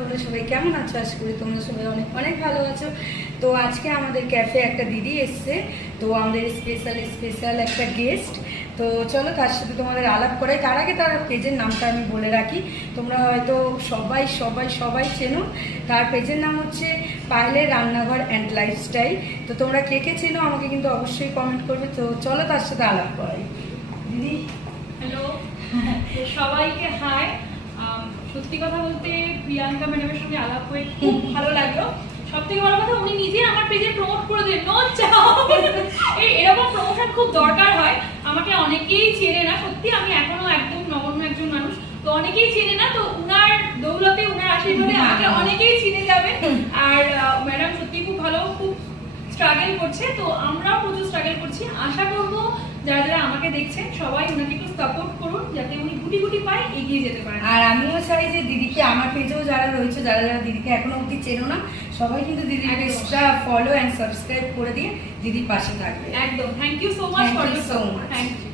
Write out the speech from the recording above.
তোমরা সবাই কেমন আছো? আশা করি তোমরা সবাই অনেক অনেক ভালো আছো। তো আজকে আমাদের ক্যাফে একটা দিদি এসছে, তো আমাদের স্পেশাল একটা গেস্ট। তো চলো তার সাথে তোমাদের আলাপ করাই। তার আগে তার পেজের নামটা আমি বলে রাখি, তোমরা হয়তো সবাই সবাই সবাই চেনো। তার পেজের নাম হচ্ছে পায়েলের রান্নাঘর অ্যান্ড লাইফস্টাইল। তো তোমরা কে কে চেনো আমাকে কিন্তু অবশ্যই কমেন্ট করবে। তো চলো তার সাথে আলাপ করাই। দিদি হ্যালো, সবাইকে হাই। সত্যি কথা বলতে প্রিয়াঙ্কা ম্যাডামের সঙ্গে আলাপ হয়ে খুব ভালো লাগলো। সব থেকে বড় কথা, উনি নিজে আমার পেজে প্রমোট করে দিলেন। এরকম প্রমোশন খুব দরকার হয়। আমাকে অনেকেই চেনে না, সত্যি আমি এখনো একদম নগণ্য একজন মানুষ, তো অনেকেই চেনে না। তো উনার দৌলতে, উনার আশীর্বাদে আগে অনেকেই চিনে যাবে। আর ম্যাডাম সত্যি খুব ভালো, খুব স্ট্রাগল করছে। তো আমরাও প্রচুর স্ট্রাগল করছি। আশা করবো যারা যারা আমাকে দেখছেন সবাই ওনাকে একটু সাপোর্ট করুন, যাতে উনি গুটি গুটি পায় এগিয়ে যেতে পারেন। আর আমিও চাই যে দিদিকে, আমার পেজেও যারা রয়েছে, যারা যারা দিদিকে এখনো অবধি চেনো না, সবাই কিন্তু দিদির পেজটা ফলো অ্যান্ড সাবস্ক্রাইব করে দিয়ে দিদির পাশে থাকবে। একদম। Thank you so much for you so much. Thank you.